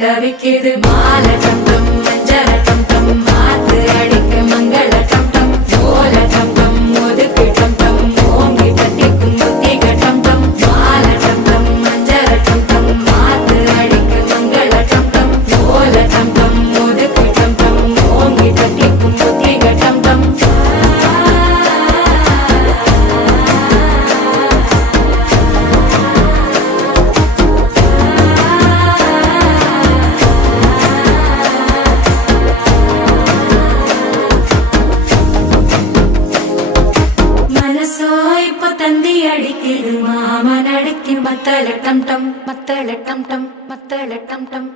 தவிக்குது மால டம் டம் மஞ்சள டம் டம் மாத்து அடிக்க மங்கள டம் டம் ஓல டம் டம் ஒதுக்கு டம் டம் ஓங்கி தட்டிக்கும் புத்திக டம் டம் மால டம் டம் மஞ்சள டம் டம் மாத்து அடிக்க மங்கள டம் டம் ஓல டம் டம் ஒதுக்கு டம் டம் ஓங்கி தட்டிக்கும் புத்திக டம் டம் தந்தி அடிக்குது மாமன் அடிக்கு மத்தள டம் டம் மத்தள டம் டம் மத்தள டம் டம்